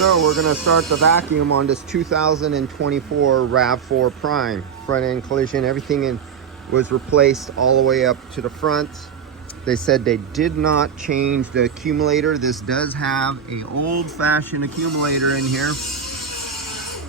So we're gonna start the vacuum on this 2024 RAV4 Prime. Front end collision, everything was replaced all the way up to the front. They said they did not change the accumulator. This does have a old-fashioned accumulator in here.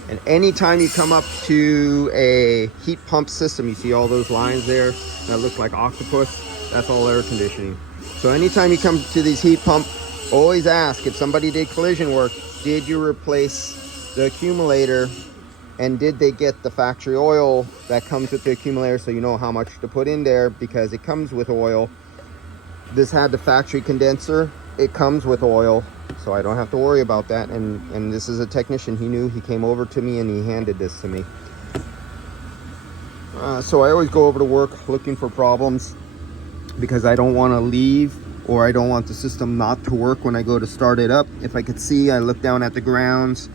And anytime you come up to a heat pump system, you see all those lines there that look like octopus, that's all air conditioning. So anytime you come to these heat pump, always ask if somebody did collision work, did you replace the accumulator, and did they get the factory oil that comes with the accumulator, so you know how much to put in there, because it comes with oil. This had the factory condenser, it comes with oil, so I don't have to worry about that. And this is a technician, he knew, he came over to me and he handed this to me. So I always go over to work looking for problems, because I don't want to leave, or I don't want the system not to work when I go to start it up. If I could see, I look down at the grounds.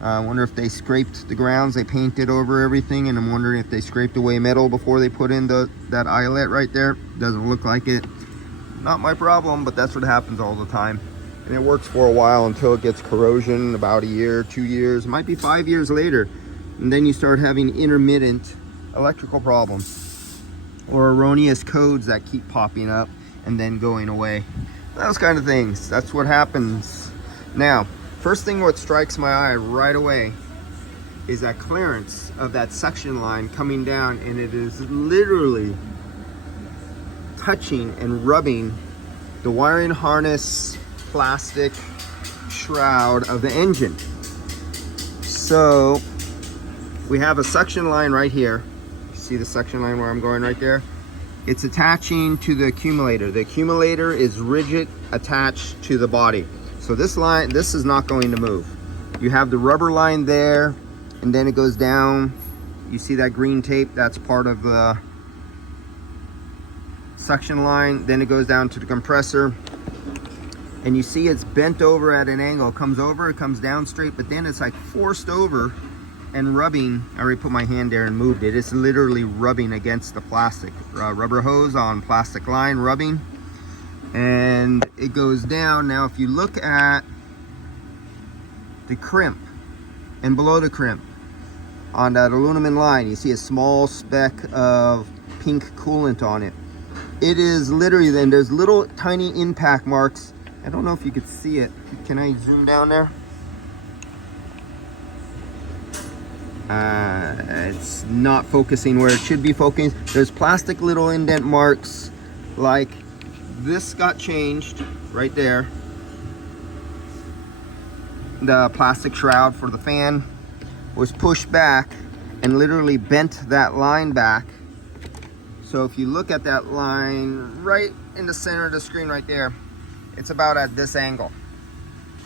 I wonder if they scraped the grounds, they painted over everything, and I'm wondering if they scraped away metal before they put in that eyelet right there. Doesn't look like it. Not my problem, but that's what happens all the time. And it works for a while until it gets corrosion, about a year, 2 years, might be 5 years later. And then you start having intermittent electrical problems, or erroneous codes that keep popping up and then going away. Those kind of things, that's what happens. Now, first thing what strikes my eye right away is that clearance of that suction line coming down, and it is literally touching and rubbing the wiring harness plastic shroud of the engine. So we have a suction line right here. See the suction line where I'm going right there? It's attaching to the accumulator. The accumulator is rigid, attached to the body. So this line, this is not going to move. You have the rubber line there, and then it goes down. You see that green tape? That's part of the suction line. Then it goes down to the compressor. And you see it's bent over at an angle. It comes over, it comes down straight, but then it's like forced over and rubbing. I already put my hand there and moved it. It's literally rubbing against the plastic. Rubber hose on plastic line, rubbing. And it goes down. Now if you look at the crimp and below the crimp on that aluminum line, you see a small speck of pink coolant on it. It is literally, then there's little tiny impact marks. I don't know if you could see it. Can I zoom down there? It's not focusing where it should be focusing. There's plastic little indent marks, like this got changed right there. The plastic shroud for the fan was pushed back and literally bent that line back. So if you look at that line right in the center of the screen right there, it's about at this angle.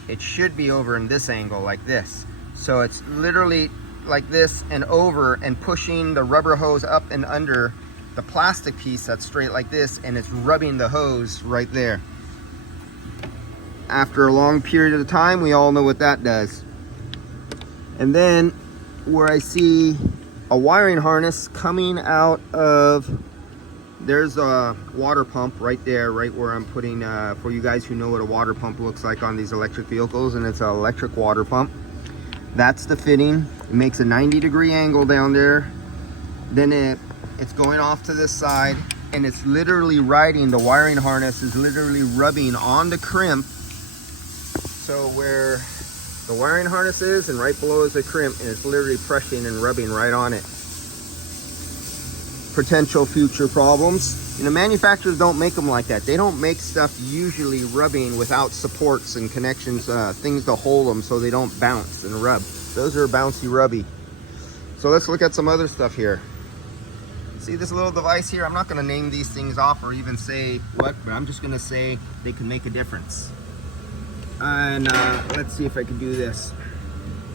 It should be over in this angle like this. So it's literally like this and over, and pushing the rubber hose up and under the plastic piece that's straight like this, and it's rubbing the hose right there. After a long period of time, we all know what that does. And then where I see a wiring harness coming out of, there's a water pump right there, right where I'm putting, for you guys who know what a water pump looks like on these electric vehicles, and it's an electric water pump. That's the fitting. It makes a 90-degree angle down there. Then it's going off to this side, and it's literally riding, the wiring harness is literally rubbing on the crimp. So where the wiring harness is, and right below is the crimp, and it's literally pressing and rubbing right on it. Potential future problems. You know, manufacturers don't make them like that. They don't make stuff usually rubbing without supports and connections, things to hold them so they don't bounce and rub. Those are bouncy rubby. So let's look at some other stuff here. See this little device here? I'm not going to name these things off or even say what, but I'm just going to say they can make a difference. And let's see if I can do this.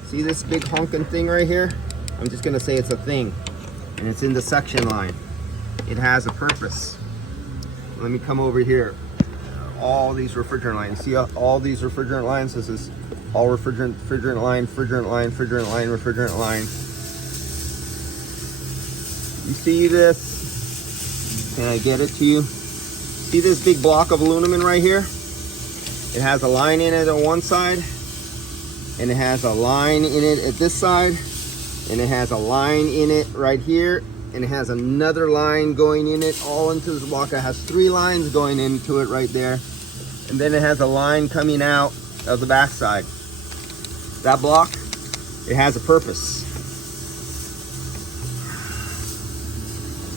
See this big honking thing right here? I'm just going to say it's a thing, and it's in the suction line. It has a purpose. Let me come over here. All these refrigerant lines. See all these refrigerant lines? This is all refrigerant, refrigerant line, refrigerant line, refrigerant line, refrigerant line. You see this? Can I get it to you? See this big block of aluminum right here? It has a line in it on one side and it has a line in it at this side, and it has a line in it right here, and it has another line going in it all into this block. It has 3 lines going into it right there, and then it has a line coming out of the back side. That block, it has a purpose.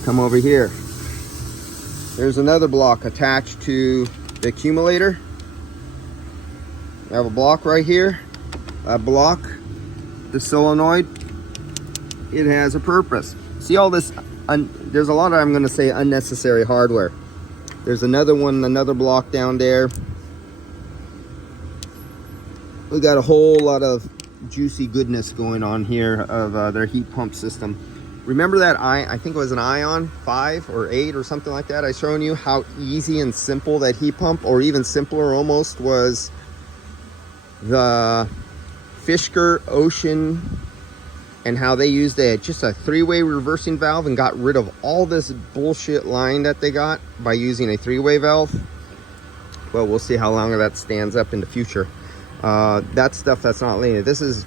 Come over here. There's another block attached to the accumulator. I have a block right here. That block, the solenoid, it has a purpose. See all this, there's a lot of, I'm gonna say, unnecessary hardware. There's another one, another block down there. We got a whole lot of juicy goodness going on here of their heat pump system. Remember that I think it was an Ion 5 or 8 or something like that. I shown you how easy and simple that heat pump, or even simpler almost, was the Fisker Ocean, and how they used just a 3-way reversing valve and got rid of all this bullshit line that they got by using a 3-way valve. Well, we'll see how long that stands up in the future. That stuff, that's not linear. This is,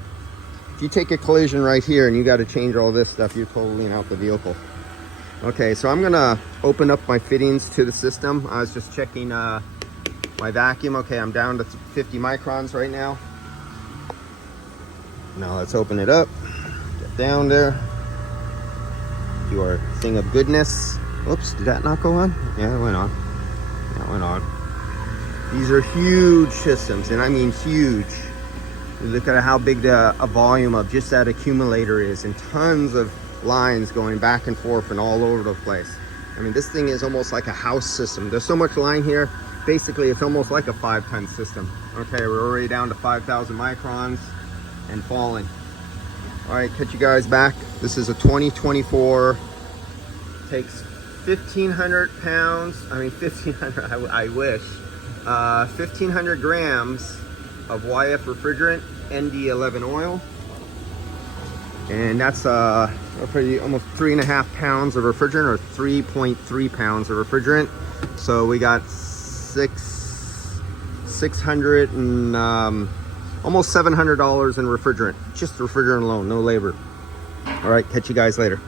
if you take a collision right here and you got to change all this stuff, you're totaling out the vehicle. Okay, so I'm gonna open up my fittings to the system. I was just checking my vacuum. Okay, I'm down to 50 microns right now. Now let's open it up. Get down there. Do our thing of goodness. Oops, did that not go on? Yeah, it went on. Yeah, it went on. These are huge systems, and I mean huge. Look at how big a volume of just that accumulator is, and tons of lines going back and forth and all over the place. I mean, this thing is almost like a house system. There's so much line here. Basically, it's almost like a 5-ton system. Okay, we're already down to 5,000 microns and falling. All right, catch you guys back. This is a 2024. Takes 1,500 pounds. I mean, 1,500. I wish. 1,500 grams of YF refrigerant, ND11 oil, and that's almost 3.5 pounds of refrigerant, or 3.3 pounds of refrigerant. So we got 600 and almost $700 in refrigerant, just refrigerant alone, no labor. All right, catch you guys later.